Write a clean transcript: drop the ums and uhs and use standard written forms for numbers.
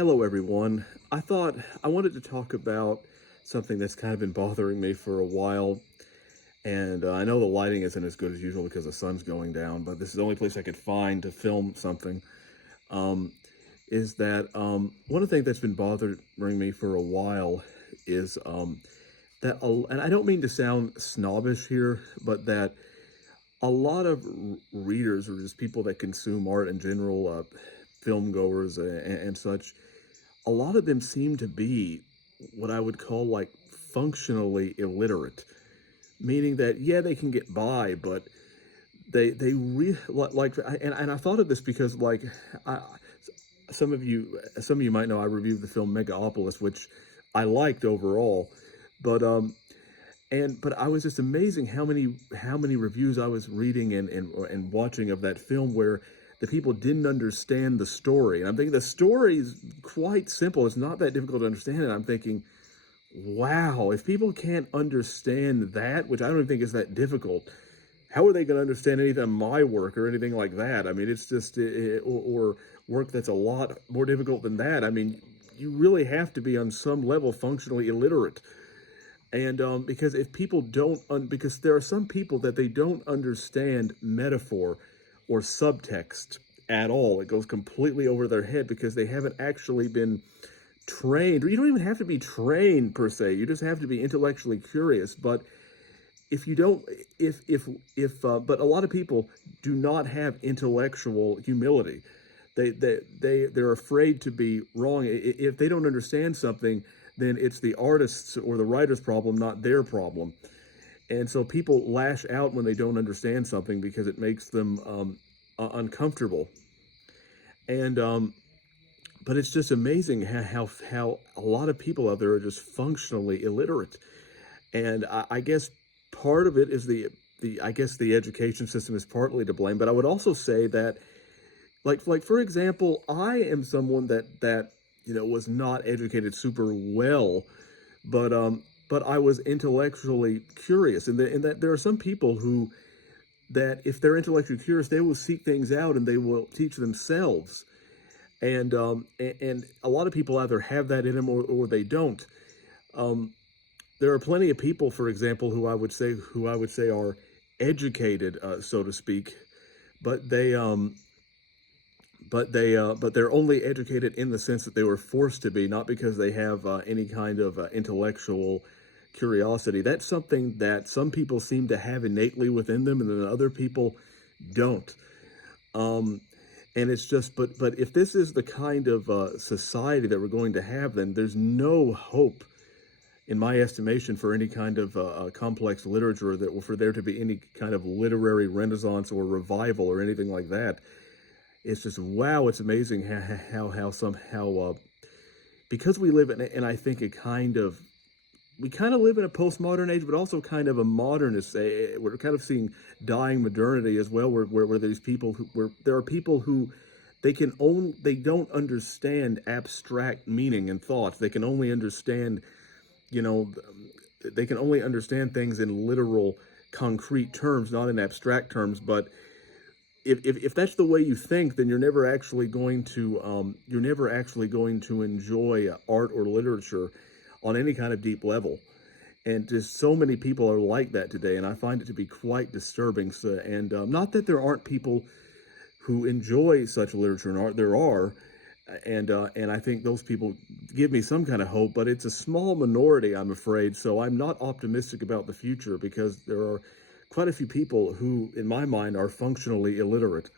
Hello, everyone. I thought I wanted to talk about something that's kind of been bothering me for a while. And I know the lighting isn't as good as usual because the sun's going down, but this is the only place I could find to film something. Um, is that one of the things that's been bothering me for a while is and I don't mean to sound snobbish here, but that a lot of readers or just people that consume art in general, film goers and such, a lot of them seem to be what I would call like functionally illiterate, meaning that yeah, they can get by, but and I thought of this because I, some of you might know I reviewed the film Megaopolis, which I liked overall, but but I was just amazing how many reviews I was reading and watching of that film where the people didn't understand the story. And I'm thinking the story is quite simple. It's not that difficult to understand. And I'm thinking, wow, if people can't understand that, which I don't even think is that difficult, how are they going to understand anything of my work or anything like that? I mean, it's just, or work that's a lot more difficult than that. I mean, you really have to be on some level functionally illiterate. And because if people don't, because there are some people that they don't understand metaphor or subtext at all. It goes completely over their head because they haven't actually been trained. Or you don't even have to be trained per se. You just have to be intellectually curious. But if you don't, but a lot of people do not have intellectual humility. They're afraid to be wrong. If they don't understand something, then it's the artist's or the writer's problem, not their problem. And so people lash out when they don't understand something because it makes them uncomfortable. And but it's just amazing how a lot of people out there are just functionally illiterate. And I guess part of it is the I guess the education system is partly to blame. But I would also say that like for example, I am someone that was not educated super well, but I was intellectually curious, and that there are some people who that if they're intellectually curious, they will seek things out and they will teach themselves, and a lot of people either have that in them or they don't. Um, there are plenty of people, for example, who I would say are educated, so to speak, but but they're only educated in the sense that they were forced to be, not because they have any kind of intellectual curiosity. That's something that some people seem to have innately within them, and then other people don't. Um, and it's just, but if this is the kind of society that we're going to have, then there's no hope, in my estimation, for any kind of complex literature that for there to be any kind of literary renaissance or revival or anything like that. It's just wow, it's amazing how somehow because we live in I think we kind of live in a postmodern age, but also kind of a modernist. We're kind of seeing dying modernity as well, where there's people where there are people who they don't understand abstract meaning and thoughts. They can only understand, you know, they can only understand things in literal, concrete terms, not in abstract terms. But if that's the way you think, then you're never actually going to enjoy art or literature on any kind of deep level. And just so many people are like that today, and I find it to be quite disturbing. So, and not that there aren't people who enjoy such literature and art, there are, and I think those people give me some kind of hope, but it's a small minority, I'm afraid. So I'm not optimistic about the future because there are quite a few people who, in my mind, are functionally illiterate.